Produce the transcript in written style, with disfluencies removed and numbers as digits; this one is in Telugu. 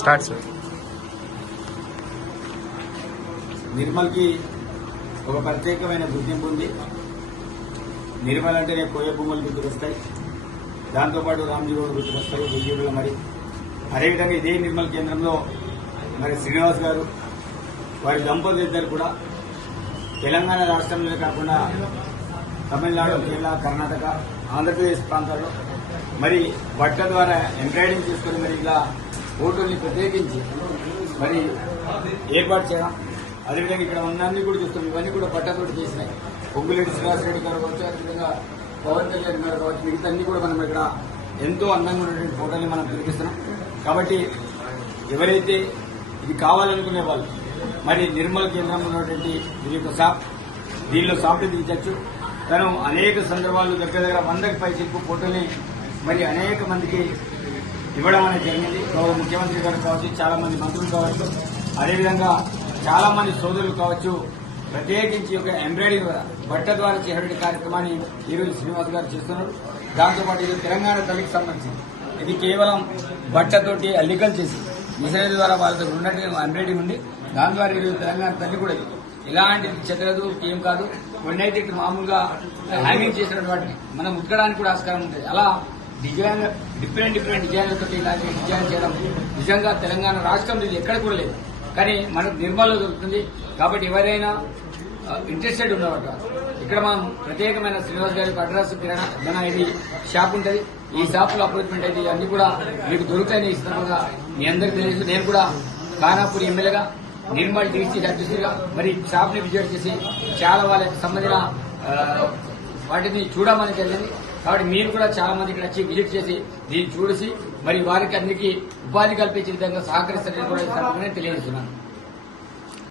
Start sir. నిర్మల్కి ఒక ప్రత్యేకమైన గుర్తింపు ఉంది. నిర్మల్ అంటేనే కోయ భూములు గుర్తుకొస్తాయి, దాంతోపాటు రామ్జీగౌడ్ గుర్తుకొస్తాయి, వెయ్యూరుల మరి. అదేవిధంగా ఇదే నిర్మల్ కేంద్రంలో మరి శ్రీనివాస్ గారు వారి దంపతులు ఇద్దరు కూడా తెలంగాణ రాష్ట్రంలోనే కాకుండా తమిళనాడు, కేరళ, కర్ణాటక, ఆంధ్రప్రదేశ్ ప్రాంతాల్లో మరి బట్ట ద్వారా ఎంబ్రాయిడింగ్ చేసుకుని మరి ఇలా ఫోటోల్ని ప్రత్యేకించి మరి ఏర్పాటు చేయడం. అదేవిధంగా ఇక్కడ ఉన్నన్ని కూడా చూస్తాం, ఇవన్నీ కూడా బట్టతోటి చేసినాయి. పొంగులేటి శ్రీనివాసరెడ్డి గారు కావచ్చు, అదేవిధంగా పవన్ కళ్యాణ్ గారు కావచ్చు, మిగతా అన్ని కూడా మనం ఇక్కడ ఎంతో అందంగా ఉన్నటువంటి ఫోటోని మనం చూపిస్తున్నాం. కాబట్టి ఎవరైతే ఇది కావాలనుకునే వాళ్ళు మరి నిర్మల్ కేంద్రంలో ఉన్నటువంటి ఇది ఒక షాప్, దీనిలో షాప్ని తీర్చచ్చు. తను అనేక సందర్భాలు దగ్గర 100కి పైచిలకు ఫోటోని మరి అనేక మందికి ఇవ్వడం అనేది జరిగింది. గౌరవ ముఖ్యమంత్రి గారు కావచ్చు, చాలా మంది మంత్రులు కావచ్చు, అదేవిధంగా చాలా మంది సోదరులు కావచ్చు, ప్రత్యేకించి ఒక ఎంబ్రాయిడింగ్ బట్ట ద్వారా చేసేటువంటి కార్యక్రమాన్ని ఈరోజు శ్రీనివాస్ గారు చేస్తున్నారు. దాంతోపాటు ఇది తెలంగాణ తల్లికి సంబంధించింది. ఇది కేవలం బట్టతోటి అల్లికలు చేసి మిషనరీ ద్వారా వాళ్ళతో ఉన్నట్టుగా ఎంబ్రాయిడింగ్ ఉంది. దాని ద్వారా ఈరోజు తెలంగాణ తల్లి కూడా ఎలాంటి చెత్తలేదు, ఏం కాదు. కొన్నైతే మామూలుగా హ్యాంగింగ్ చేసినటువంటి వాటిని మనం ఉతకడానికి కూడా ఆస్కారం ఉంటుంది. అలా డిజైన్ డిఫరెంట్ డిజైన్లతో ఇలాంటి డిజైన్ చేయడం నిజంగా తెలంగాణ రాష్ట్రంలో ఇది ఎక్కడ కూడా లేదు, కానీ మనకు నిర్మల్లో దొరుకుతుంది. కాబట్టి ఎవరైనా ఇంట్రెస్టెడ్ ఉన్నవారు ఇక్కడ మనం ప్రత్యేకమైన శ్రీనివాస్ గారికి అడ్రస్ కిరాణా ఇది షాప్ ఉంటుంది. ఈ షాపులో అపాయింట్మెంట్ అయితే అన్ని కూడా మీకు దొరుకుతాయని ఇస్తున్నా మీ అందరికీ తెలుసు. నేను కూడా ఖానాపూర్ ఎమ్మెల్యేగా, నిర్మల్ డీసీ అధ్యక్షుడిగా మరి షాప్ ని విజిట్ చేసి చాలా వాళ్ళకి సంబంధించిన వాటిని చూడమని జరిగింది. కాబట్టి మీరు కూడా చాలా మంది ఇక్కడ వచ్చి విజిట్ చేసి దీన్ని చూసి మరి వారికి అందరికీ ఉపాధి కల్పించే విధంగా సహకరిస్తారని కూడా తెలియజేస్తున్నాను.